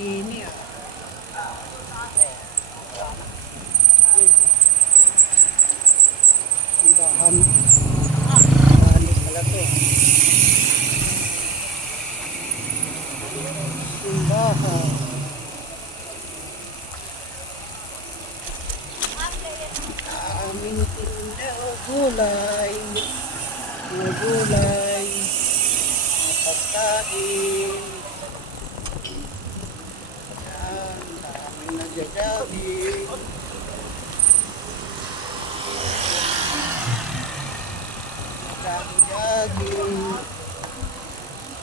Ini ya. Bahan pala to. Simbahan. Aming tinda o gulay. Mga gulay. Mga pagkain. Yan, daming nagyagabi. Jogging,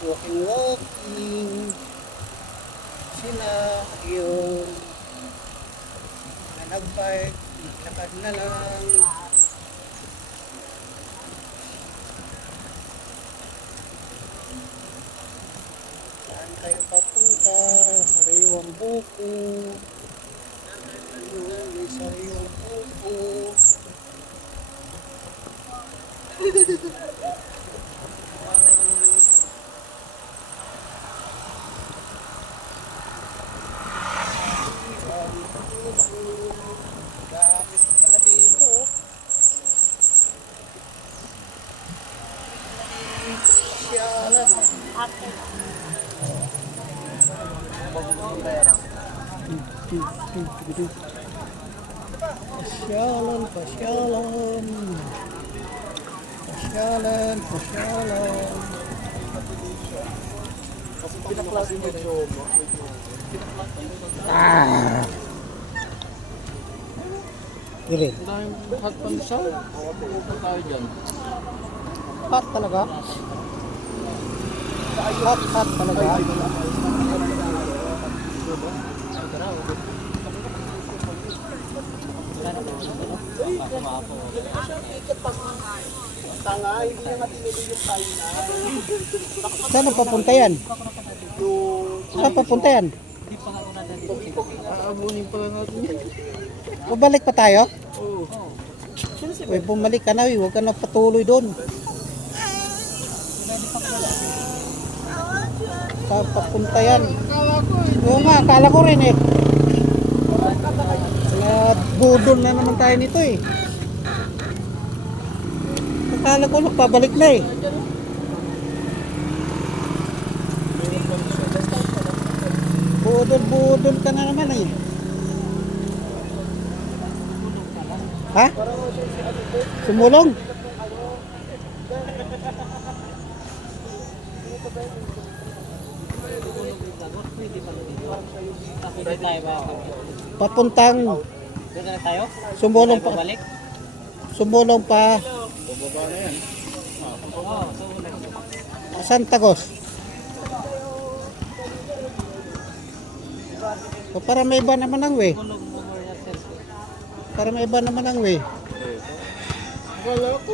walking, sila yung nagbike, naglakad na lang. Saan kayo papunta? Sariwang buko. May sariwang buko. Gamit pala dito. Pasyalan. Pasyalan, pasyalan. Pasyalan, pasyalan. Kasi pinaklase mo yung Dire. dahil hot pansal, pupunta tayo dyan. Hot talaga? Hot talaga? Tanga, hindi niya nga tinuloy yung kainan. Saan papunta yan? Saan papunta yan? Aamunin pala natin yan. Babalik pa tayo? Oo. Uy, bumalik ka na, huwag ka na patuloy doon. Saan papunta yan? Oo nga, akala ko rin eh. Budol na naman tayo nito eh. Akala ko pabalik na eh. Budol ka na naman eh. Ha? Sumulong? Papuntang Sumulong pa. Sumulong pa. Bumaba na yan. Santagos. O para may iba naman ang way. Para may iba naman ang way. Akala ko,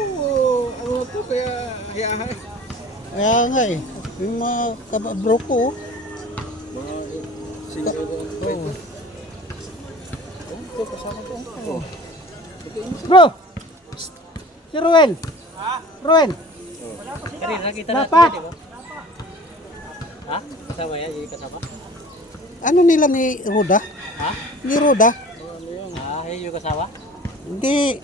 ano to, kaya hayahay. Kaya nga eh. Yung mga kababro ko. Mga siguro. Oo. Ito, kasama ko. Oo. Bro! Si Ruel! Ruel! Kari, nakita Dapat! natin, di ba? Ha? Kasama yan? Yung kasama? Ano nila ni Roda? Ha? Ni Roda? Ah, yung kasama? Hindi.